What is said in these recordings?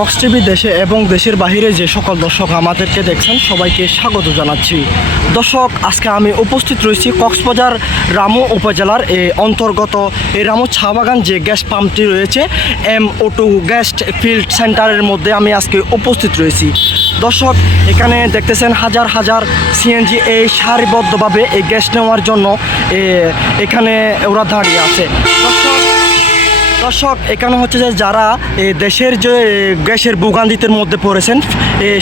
Cox TV দেশে এবং দেশের বাইরে যে সকল দর্শক আমাদেরকে দেখছেন, সবাইকে স্বাগত জানাচ্ছি। দর্শক, আজকে আমি উপস্থিত রয়েছি কক্সবাজার রামু উপজেলার এ অন্তর্গত এই রামু চা বাগান যে গ্যাস পাম্পটি রয়েছে M O two gas field সেন্টারের মধ্যে আমি আজকে উপস্থিত রয়েছি। দর্শক, এখানে দেখতেছেন হাজার হাজার সিএনজি এই সারিবদ্ধভাবে এই গ্যাস নেওয়ার জন্য এখানে ওরা দাঁড়িয়ে আছে। দর্শক দর্শক, এখানে হচ্ছে যে যারা দেশের যে গ্যাসের ভোগান্তিতের মধ্যে পড়েছেন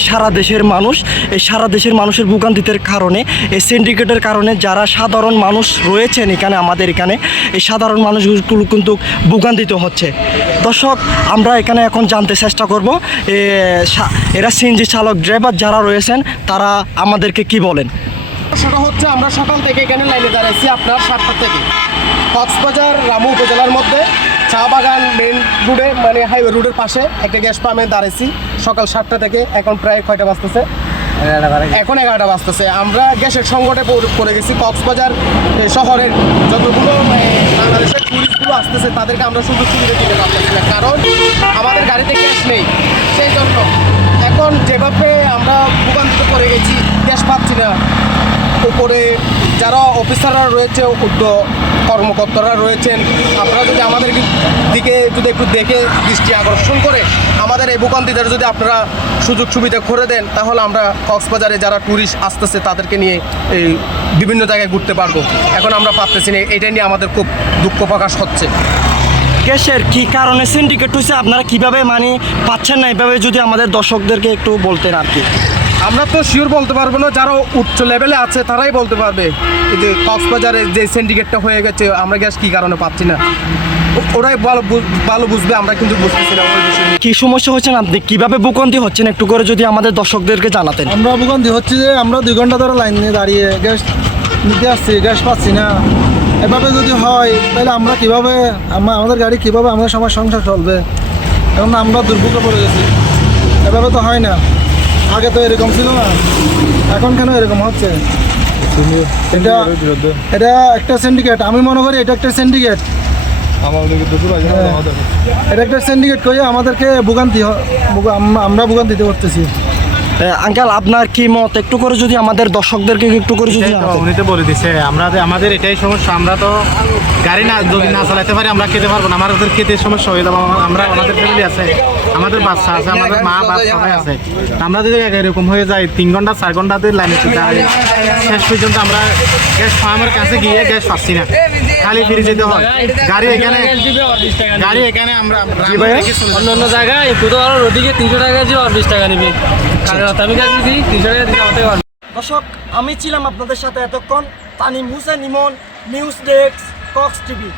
সারা দেশের মানুষ এই সারা দেশের মানুষের ভোগান্তিতের কারণে এই সিন্ডিকেটের কারণে যারা সাধারণ মানুষ রয়েছেন এখানে, আমাদের এখানে এই সাধারণ মানুষগুলো কিন্তু ভোগান্তিত হচ্ছে। দর্শক, আমরা এখানে এখন জানতে চেষ্টা করব এরা সিএনজি চালক, ড্রাইভার যারা রয়েছেন, তারা আমাদেরকে কি বলেন? সেটা হচ্ছে, আমরা সকাল থেকে এখানে লাইনে দাঁড়িয়েছি আপনার সাতটা থেকে। কক্সবাজার, রামু উপজেলার মধ্যে। চা বাগান মেন রোডে মানে হাইওয়ে রোডের পাশে একটা গ্যাস পাম্পে দাঁড়িয়েছি সকাল সাতটা থেকে এখন প্রায় কয়টা বাজতেছে। এখন এগারোটা বাজতেছে। আমরা গ্যাসের সংকটে পড়ে- গেছি। কক্সবাজার শহরের যতগুলো বাংলাদেশের টুরিস্টগুলো আসতেছে, তাদেরকে আমরা সুযোগ সুবিধা দিতে পারতেছি না। কারণ আমাদের গাড়িতে গ্যাস নেই। সেই জন্য এখন যেভাবে আমরা ভোগান্তিতে পড়ে গেছি গ্যাস পাচ্ছি না। উপরে যারা অফিসাররা রয়েছে কর্মকর্তারা রয়েছেন, আপনারা যদি আমাদের দিকে যদি একটু দেখে দৃষ্টি আকর্ষণ করে, আমাদের এই ভূকান্তিদের যদি আপনারা সুযোগ সুবিধা করে দেন, তাহলে আমরা কক্সবাজারে যারা ট্যুরিস্ট আসতেছে, তাদেরকে নিয়ে এই বিভিন্ন জায়গায় ঘুরতে পারব। এখন আমরা পারতেছি না এটা নিয়ে আমাদের খুব দুঃখ প্রকাশ হচ্ছে। গ্যাসের কি কারণে সিন্ডিকেট হয়েছে আপনারা কীভাবে মানে পাচ্ছেন না, এভাবে যদি আমাদের দর্শকদেরকে একটু বলতেন আর কি। আমরা তো শিওর বলতে পারব না যারা উচ্চ লেভেলে আছে তারাই বলতে পারবে। এই যে কক্সবাজারে যে সিন্ডিকেটটা হয়ে গেছে আমরা গ্যাস কী কারণে পাচ্ছি না? ওরাই ভালো ভালো বুঝবে আমরা কিন্তু বুঝতেছি না। কি সমস্যা হচ্ছেন আপনি কীভাবে ভূকন্তি হচ্ছেন? একটু করে যদি আমাদের দর্শকদেরকে জানাতেন। আমরা ভোগান্তি হচ্ছে যে আমরা দুই ঘণ্টা ধরে লাইন নিয়ে দাঁড়িয়ে গ্যাস নিতে আসছি গ্যাস পাচ্ছি না। এভাবে যদি হয় তাহলে আমরা কীভাবে আমা- আমাদের গাড়ি কীভাবে আমাদের সবার সংসার চলবে? এখন আমরা দুর্ভোগে পড়ে গেছি। এভাবে তো হয় না। আগে তো এরকম ছিল না। এখন কেন এরকম হচ্ছে? এটা এটা একটা সিন্ডিকেট আমি মনে করি এটা একটা সিন্ডিকেট এটা একটা সিন্ডিকেট করে আমাদেরকে ভোগান্তি আমরা ভোগান্তিতে করতেছি। আঙ্কাল আপনার কি মত? একটু করে যদি আমাদের দর্শকদেরকে একটু করে যদি এটাই উনি তো বলে দিছে আমরা আমাদের এটাই সমস্যা আমরা তো গাড়ি না যদি না চালাতে পারি আমরা খেতে পারব না। আমাদের খেতে সমস্যা হয়ে যাব আমরা আমাদের ফ্যামিলি আছে আমাদের বাচ্চা আছে আমাদের মা বাপ সবাই আছে। আমরা যদি এরকম হয়ে যাই তিন ঘণ্টা চার ঘণ্টা দিয়ে লাইনে শেষ পর্যন্ত আমরা গ্যাস ফার্মের কাছে গিয়ে গ্যাস পাচ্ছি না। খালি ফিরে যেতে হয়। গাড়ি এখানে গাড়ি এখানে আমরা। অন্য অন্য জায়গায় কোথাও আরও ওদিকে তিনশো টাকা দিয়ে আর বিশ টাকা নেবে। কারণ আমি কাছে দিই তিনশো টাকা দিতে আমাদের দর্শক আমি ছিলাম আপনাদের সাথে এতক্ষণ। Tanim Hossain Emon news desk Cox TV.